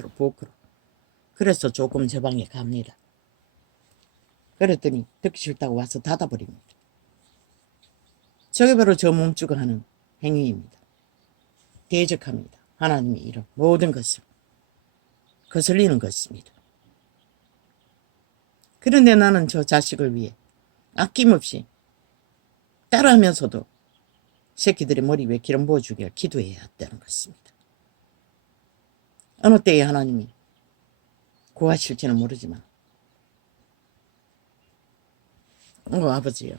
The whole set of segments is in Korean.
밑으로 부엌으로. 그래서 조금 저 방에 갑니다. 그랬더니 듣기 싫다고 와서 닫아버립니다. 저게 바로 저 몸주가 하는 행위입니다. 대적합니다. 하나님의 이름 모든 것을 거슬리는 것입니다. 그런데 나는 저 자식을 위해 아낌없이 따라하면서도 새끼들의 머리 위에 기름 부어주길 기도해야 했다는 것입니다. 어느 때에 하나님이 구하실지는 모르지만 아버지요,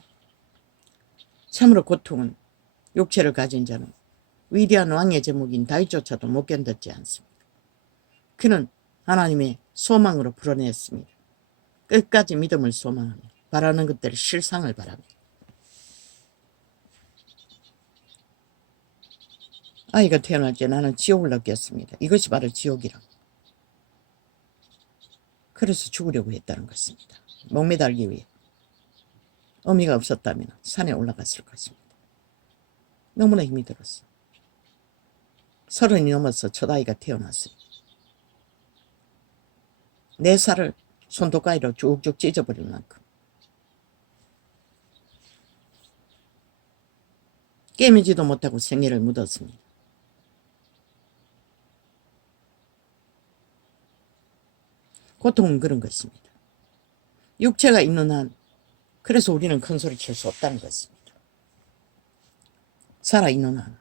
참으로 고통은 육체를 가진 자는 위대한 왕의 제목인 다윗조차도 못 견뎠지 않습니까? 그는 하나님의 소망으로 풀어냈습니다. 끝까지 믿음을 소망하며 바라는 것들 실상을 바랍니다. 아이가 태어날 때 나는 지옥을 느꼈습니다. 이것이 바로 지옥이라고. 그래서 죽으려고 했다는 것입니다. 목매달기 위해. 어미가 없었다면 산에 올라갔을 것입니다. 너무나 힘이 들었어. 30이 넘어서 첫 아이가 태어났어요. 4살을 손톱가위로 쭉쭉 찢어버릴 만큼. 깨매지도 못하고 생애를 묻었습니다. 고통은 그런 것입니다. 육체가 있는 한 그래서 우리는 큰 소리 칠 수 없다는 것입니다. 살아있는 한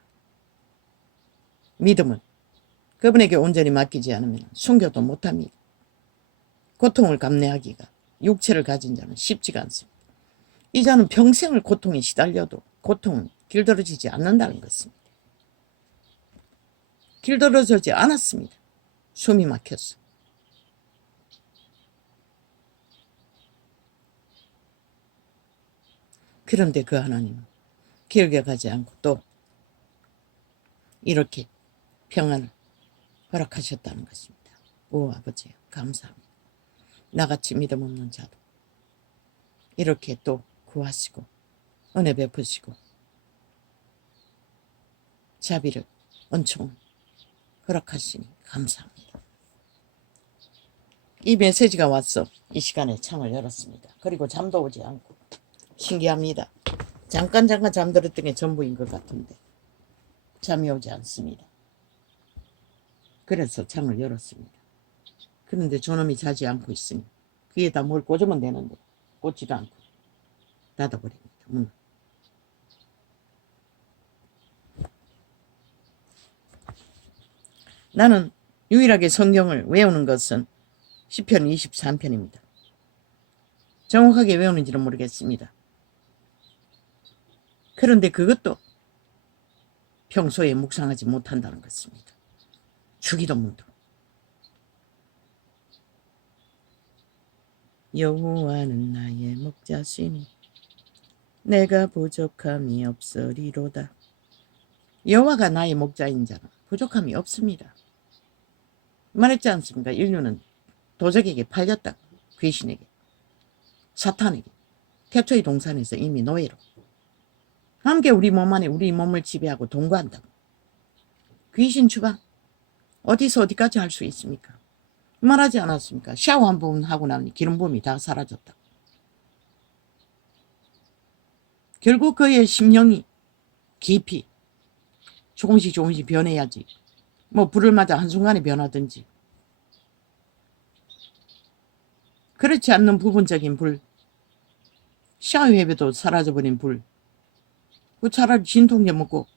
믿음을 그분에게 온전히 맡기지 않으면 숨겨도 못합니다. 고통을 감내하기가 육체를 가진 자는 쉽지가 않습니다. 이 자는 평생을 고통에 시달려도 고통은 길들어지지 않는다는 것입니다. 길들어지지 않았습니다. 숨이 막혔어. 그런데 그 하나님은 길게 가지 않고 또 이렇게 평안을 허락하셨다는 것입니다. 오 아버지요, 감사합니다. 나같이 믿음 없는 자도 이렇게 또 구하시고 은혜 베푸시고 자비를 은총을 허락하시니 감사합니다. 이 메시지가 왔어 이 시간에 창을 열었습니다. 그리고 잠도 오지 않고 신기합니다. 잠깐 잠들었던 게 전부인 것 같은데 잠이 오지 않습니다. 그래서 창을 열었습니다. 그런데 저놈이 자지 않고 있으니 귀에다 뭘 꽂으면 되는데 꽂지도 않고 닫아버립니다. 문을. 나는 유일하게 성경을 외우는 것은 시편 23편입니다. 정확하게 외우는지는 모르겠습니다. 그런데 그것도 평소에 묵상하지 못한다는 것입니다. 주기도문도. 여호와는 나의 목자시니 내가 부족함이 없으리로다. 여호와가 나의 목자인 자는 부족함이 없습니다. 말했지 않습니까? 인류는 도적에게 팔렸다. 귀신에게, 사탄에게, 태초의 동산에서 이미 노예로 함께 우리 몸 안에 우리 몸을 지배하고 동거한다고. 귀신 추방 어디서 어디까지 할 수 있습니까? 말하지 않았습니까? 샤워 한 번 하고 나니 기름 부음이 다 사라졌다. 결국 그의 심령이 깊이 조금씩 변해야지. 뭐 불을 맞아 한순간에 변하든지. 그렇지 않는 부분적인 불, 샤워해도 사라져버린 불, 그 차라리 진통제 먹고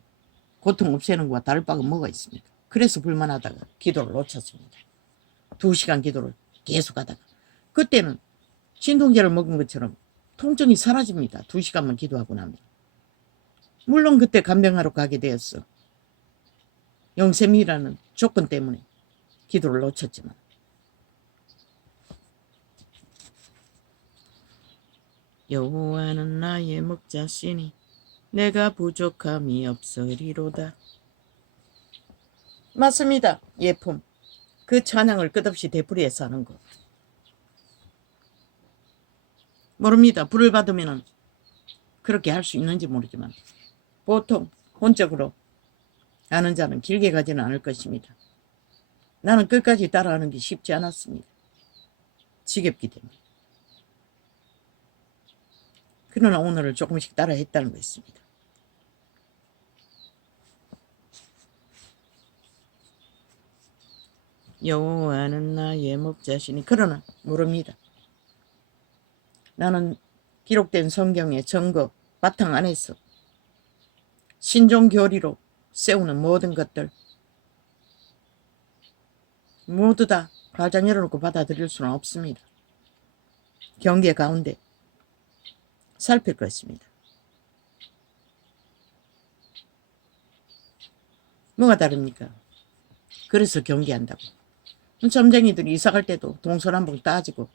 고통 없애는 것과 다를 바가 뭐가 있습니까? 그래서 불만하다가 기도를 놓쳤습니다. 2시간 기도를 계속 하다가 그때는 진통제를 먹은 것처럼 통증이 사라집니다. 2시간만 기도하고 나면. 물론 그때 간병하러 가게 되었어. 영셈이라는 조건 때문에 기도를 놓쳤지만 여호와는 나의 목자시니 내가 부족함이 없으리로다. 맞습니다. 예품. 그 찬양을 끝없이 되풀이해서 하는 것. 모릅니다. 불을 받으면 그렇게 할 수 있는지 모르지만 보통 혼적으로 하는 자는 길게 가지는 않을 것입니다. 나는 끝까지 따라하는 게 쉽지 않았습니다. 지겹기 때문에. 그러나 오늘을 조금씩 따라했다는 것입니다. 여호와는 나의 목자시니 그러나 모릅니다. 나는 기록된 성경의 증거 바탕 안에서 신종교리로 세우는 모든 것들 모두 다 가장 열어놓고 받아들일 수는 없습니다. 경계 가운데 살필 것입니다. 뭐가 다릅니까? 그래서 경계한다고. 점쟁이들이 이사갈 때도 동서남북 따지고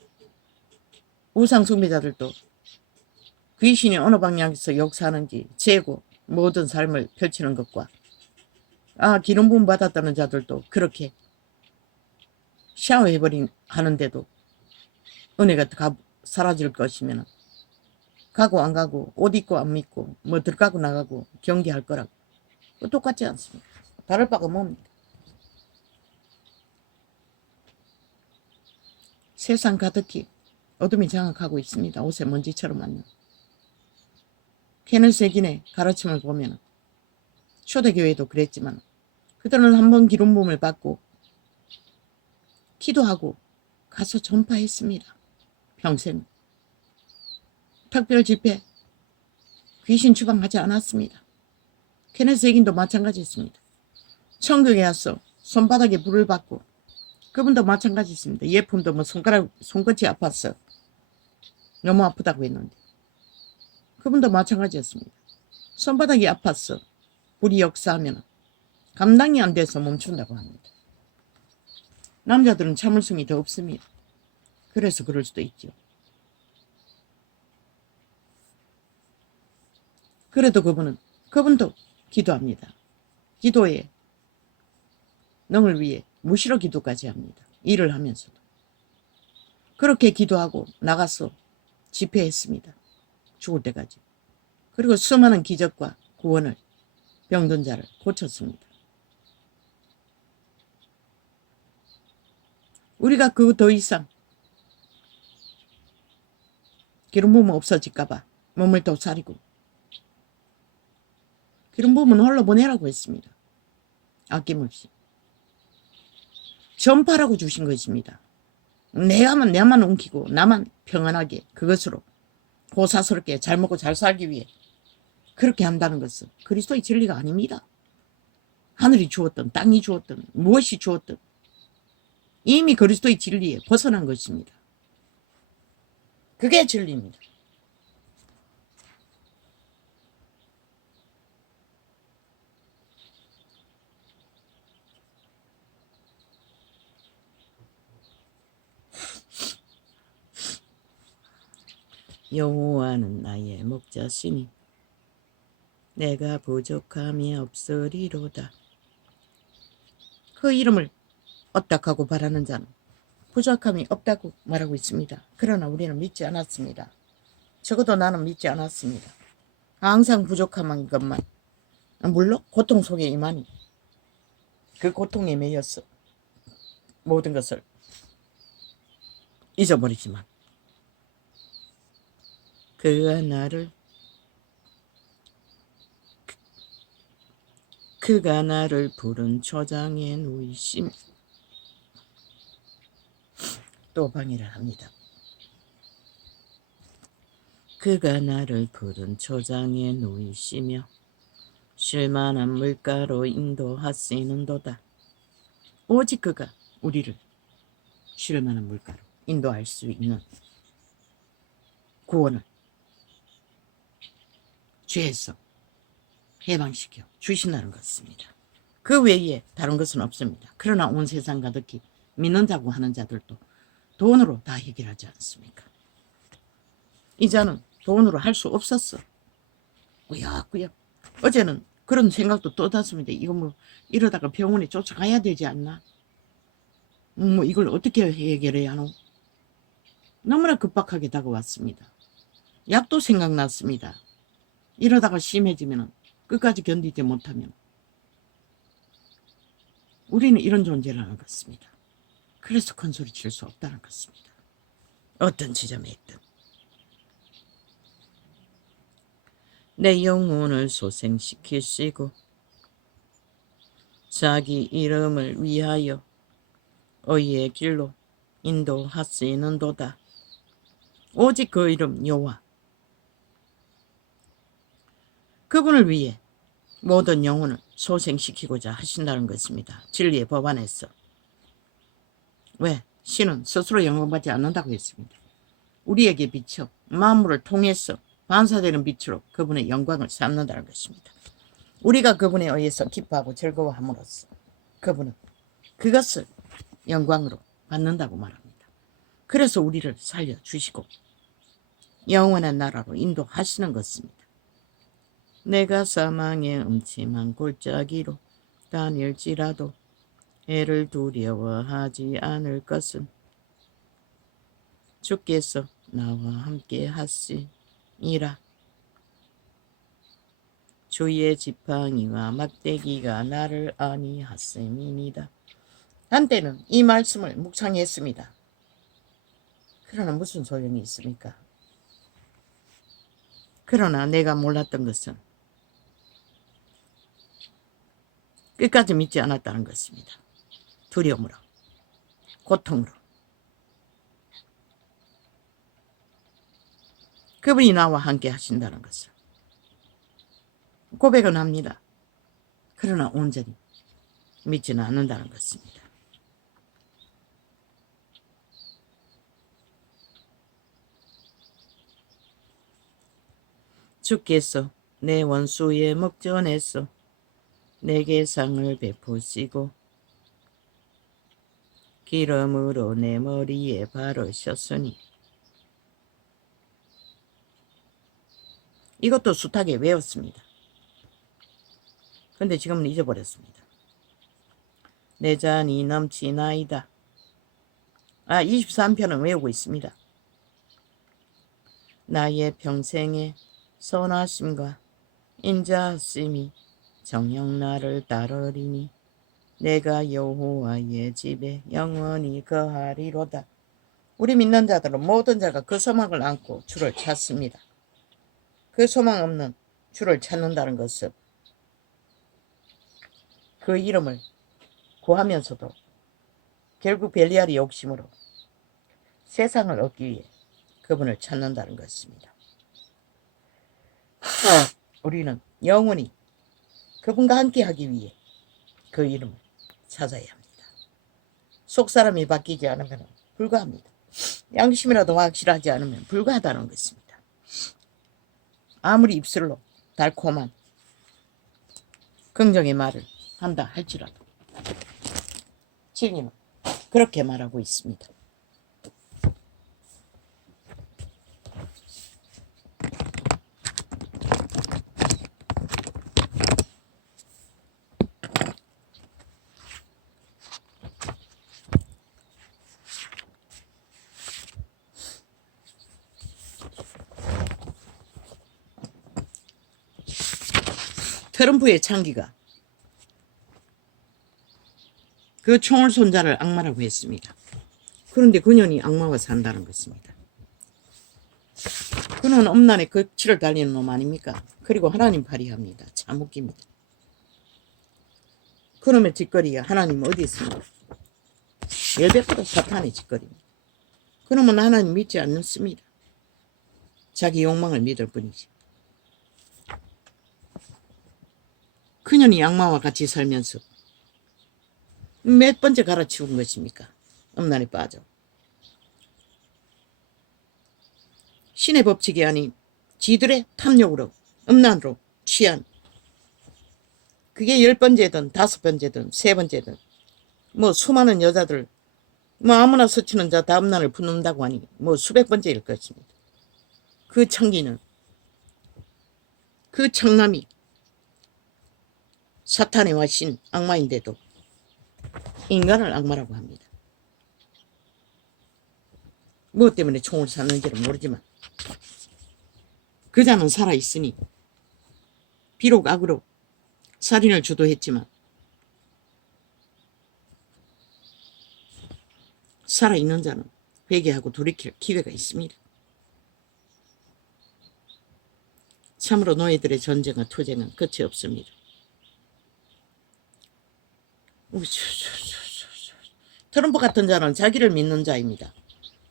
우상숭배자들도 귀신이 어느 방향에서 역사하는지 재고 모든 삶을 펼치는 것과 기름 부음 받았다는 자들도 그렇게 샤워해버린 하는데도 은혜가 사라질 것이면 가고 안 가고 옷 입고 안 입고 뭐 들어가고 나가고 경계할 거라고. 똑같지 않습니까? 다를 바가 뭡니까? 세상 가득히 어둠이 장악하고 있습니다. 옷에 먼지처럼 맞는. 케네스 에긴의 가르침을 보면 초대교회도 그랬지만 그들은 한번 기름 부음을 받고 기도하고 가서 전파했습니다. 평생. 특별 집회 귀신 추방하지 않았습니다. 케네스 에긴도 마찬가지였습니다. 천국에 와서 손바닥에 불을 받고 그분도 마찬가지였습니다. 예품도 뭐 손끝이 아팠어. 너무 아프다고 했는데 그분도 마찬가지였습니다. 손바닥이 아팠어. 불이 역사하면 감당이 안 돼서 멈춘다고 합니다. 남자들은 참을성이 더 없습니다. 그래서 그럴 수도 있죠. 그래도 그분도 기도합니다. 기도에 능을 위해 무시로 기도까지 합니다. 일을 하면서도. 그렇게 기도하고 나가서 집회했습니다. 죽을 때까지. 그리고 수많은 기적과 구원을 병든 자를 고쳤습니다. 우리가 그 더 이상 기름 부음 없어질까봐 몸을 또 사리고 기름 부음은 홀로 보내라고 했습니다. 아낌없이. 전파라고 주신 것입니다. 내만 옮기고 나만 평안하게 그것으로 고사스럽게 잘 먹고 잘 살기 위해 그렇게 한다는 것은 그리스도의 진리가 아닙니다. 하늘이 주었든 땅이 주었든 무엇이 주었든 이미 그리스도의 진리에 벗어난 것입니다. 그게 진리입니다. 여호와는 나의 목자시니 내가 부족함이 없으리로다. 그 이름을 어떡하고 바라는 자는 부족함이 없다고 말하고 있습니다. 그러나 우리는 믿지 않았습니다. 적어도 나는 믿지 않았습니다. 항상 부족한 것만, 물론 고통 속에 임하니 그 고통에 매여서 모든 것을 잊어버리지만 그가 나를 부른 초장에 누이심. 또 방해를 합니다. 그가 나를 부른 초장에 누이시며 쉴만한 물가로 인도하시는도다. 오직 그가 우리를 쉴만한 물가로 인도할 수 있는 구원을 죄에서 해방시켜 주신다는 것입니다. 그 외에 다른 것은 없습니다. 그러나 온 세상 가득히 믿는다고 하는 자들도 돈으로 다 해결하지 않습니까? 이 자는 돈으로 할 수 없었어. 꾸역꾸역. 어제는 그런 생각도 또 났습니다. 이거 뭐 이러다가 병원에 쫓아가야 되지 않나? 뭐 이걸 어떻게 해결해야 하노? 너무나 급박하게 다가왔습니다. 약도 생각났습니다. 이러다가 심해지면 끝까지 견디지 못하면 우리는 이런 존재라는 것입니다. 그래서 큰 소리 칠 수 없다는 것입니다. 어떤 지점에 있든. 내 영혼을 소생시키시고 자기 이름을 위하여 의의 길로 인도하시는도다. 오직 그 이름 여호와, 그분을 위해 모든 영혼을 소생시키고자 하신다는 것입니다. 진리의 법 안에서. 왜? 신은 스스로 영광받지 않는다고 했습니다. 우리에게 비춰 만물을 통해서 반사되는 빛으로 그분의 영광을 삼는다는 것입니다. 우리가 그분에 의해서 기뻐하고 즐거워함으로써 그분은 그것을 영광으로 받는다고 말합니다. 그래서 우리를 살려주시고 영원한 나라로 인도하시는 것입니다. 내가 사망의 음침한 골짜기로 다닐지라도 해를 두려워하지 않을 것은 주께서 나와 함께 하시니라. 주의 지팡이와 막대기가 나를 안위하심이니이다. 한때는 이 말씀을 묵상했습니다. 그러나 무슨 소용이 있습니까? 그러나 내가 몰랐던 것은 끝까지 믿지 않았다는 것입니다. 두려움으로, 고통으로. 그분이 나와 함께 하신다는 것을 고백은 합니다. 그러나 온전히 믿지는 않는다는 것입니다. 주께서 내 원수의 목전에서 내게 상을 베푸시고 기름으로 내 머리에 바르셨으니. 이것도 숱하게 외웠습니다. 근데 지금은 잊어버렸습니다. 내 잔이 넘치나이다. 23편은 외우고 있습니다. 나의 평생의 선하심과 인자하심이 정녕 나를 따르리니 내가 여호와의 집에 영원히 거하리로다. 우리 믿는 자들은 모든 자가 그 소망을 안고 주를 찾습니다. 그 소망 없는 주를 찾는다는 것은 그 이름을 구하면서도 결국 벨리알의 욕심으로 세상을 얻기 위해 그분을 찾는다는 것입니다. 우리는 영원히 그분과 함께 하기 위해 그 이름을 찾아야 합니다. 속사람이 바뀌지 않으면 불가합니다. 양심이라도 확실하지 않으면 불가하다는 것입니다. 아무리 입술로 달콤한 긍정의 말을 한다 할지라도 진리는 그렇게 말하고 있습니다. 트럼프의 창기가 그 총을 쏜 자를 악마라고 했습니다. 그런데 그년이 악마와 산다는 것입니다. 그는 엄난의 거칠을 달리는 놈 아닙니까? 그리고 하나님 발휘합니다. 참 웃깁니다. 그놈의 짓거리가 하나님 어디 있습니까? 10배보다 사탄의 짓거리입니다. 그놈은 하나님 믿지 않습니다. 자기 욕망을 믿을 뿐이지. 그년이 악마와 같이 살면서 몇 번째 갈아치운 것입니까? 엄난에 빠져. 신의 법칙이 아닌 지들의 탐욕으로 음란으로 취한, 그게 10번째든 5번째든 3번째든 뭐 수많은 여자들 뭐 아무나 스치는 자 다 음란을 품는다고 하니 뭐 수백 번째일 것입니다. 그 창기는, 그 창남이 사탄의 와신 악마인데도 인간을 악마라고 합니다. 무엇 때문에 총을 쐈는지는 모르지만 그자는 살아있으니 비록 악으로 살인을 주도했지만 살아있는 자는 회개하고 돌이킬 기회가 있습니다. 참으로 너희들의 전쟁과 투쟁은 끝이 없습니다. 트럼프 같은 자는 자기를 믿는 자입니다.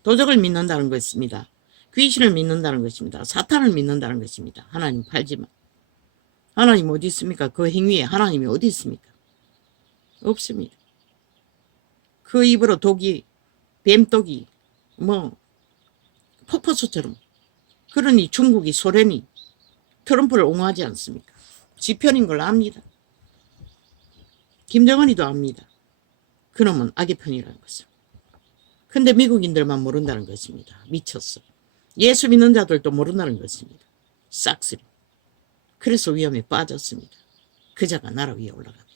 도적을 믿는다는 것입니다. 귀신을 믿는다는 것입니다. 사탄을 믿는다는 것입니다. 하나님 팔지만. 하나님 어디 있습니까? 그 행위에 하나님이 어디 있습니까? 없습니다. 그 입으로 독이, 뱀독이, 폭포수처럼. 그러니 중국이, 소련이 트럼프를 옹호하지 않습니까? 지편인 걸 압니다. 김정은이도 압니다. 그놈은 악의 편이라는 것을. 근데 미국인들만 모른다는 것입니다. 미쳤어. 예수 믿는 자들도 모른다는 것입니다. 싹쓸이. 그래서 위험에 빠졌습니다. 그 자가 나라 위에 올라갑니다.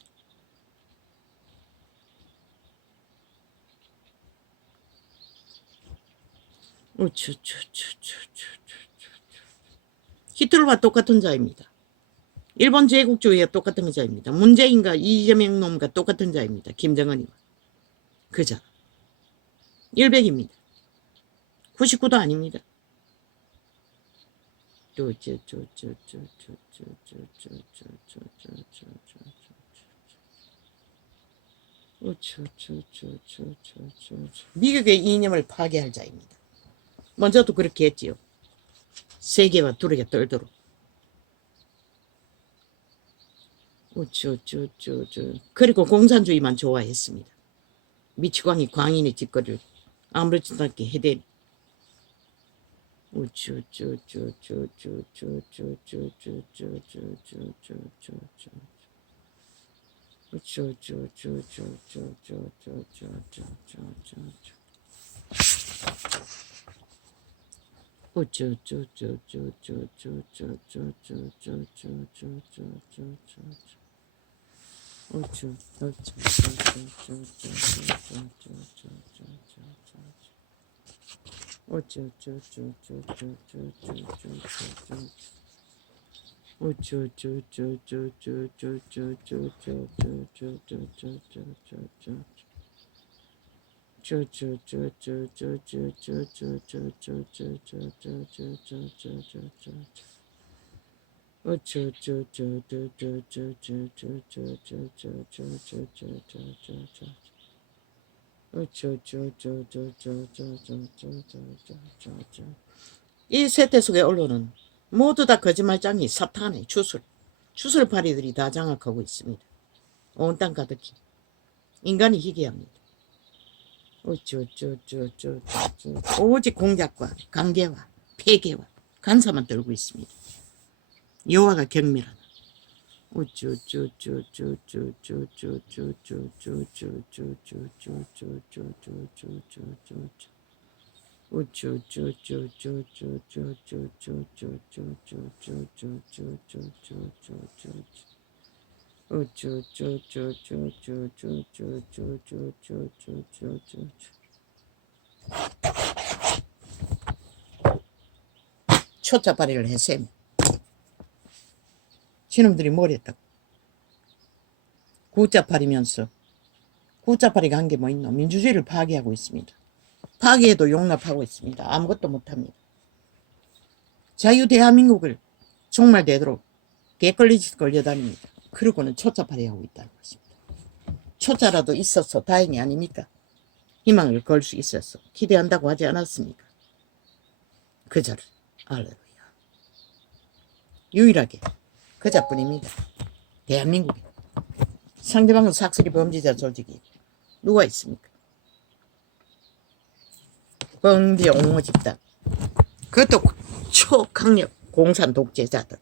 히틀러와 똑같은 자입니다. 일본 제국주의와 똑같은 자입니다. 문재인과 이재명 놈과 똑같은 자입니다. 김정은이와. 그 자. 100입니다. 99도 아닙니다. 미국의 이념을 파괴할 자입니다. 먼저도 그렇게 했지요. 세계와 두르게 떨도록. 그리고 공산주의만 좋아했습니다. 미치광이 광인의 짓거리를 아무렇지도 않게 해대니. 이 세대 속의 언론은 모두 다 거짓말장이 사탄의 주술파리들이 다 장악하고 있습니다. 온 땅 가득히. 인간이 희귀합니다. 오직 공작과 강계와 폐계와 간사만 떨고 있습니다. 여호와가 경멸하나. 초짜파리를 했어요. 지놈들이 뭘 했다고. 구짜파리면서 구짜파리가 한 게 뭐 있노. 민주주의를 파괴하고 있습니다. 파괴해도 용납하고 있습니다. 아무것도 못합니다. 자유 대한민국을 종말되도록 개걸리짓 걸려다닙니다. 그러고는 초짜파리 하고 있다는 것입니다. 초짜라도 있어서 다행이 아닙니까? 희망을 걸 수 있어서 기대한다고 하지 않았습니까? 그자를 알레루야. 유일하게 그자뿐입니다. 대한민국에. 상대방은 삭슬이 범죄자 조직이 누가 있습니까? 번개 옹호 집단. 그것도 초강력 공산 독재자들.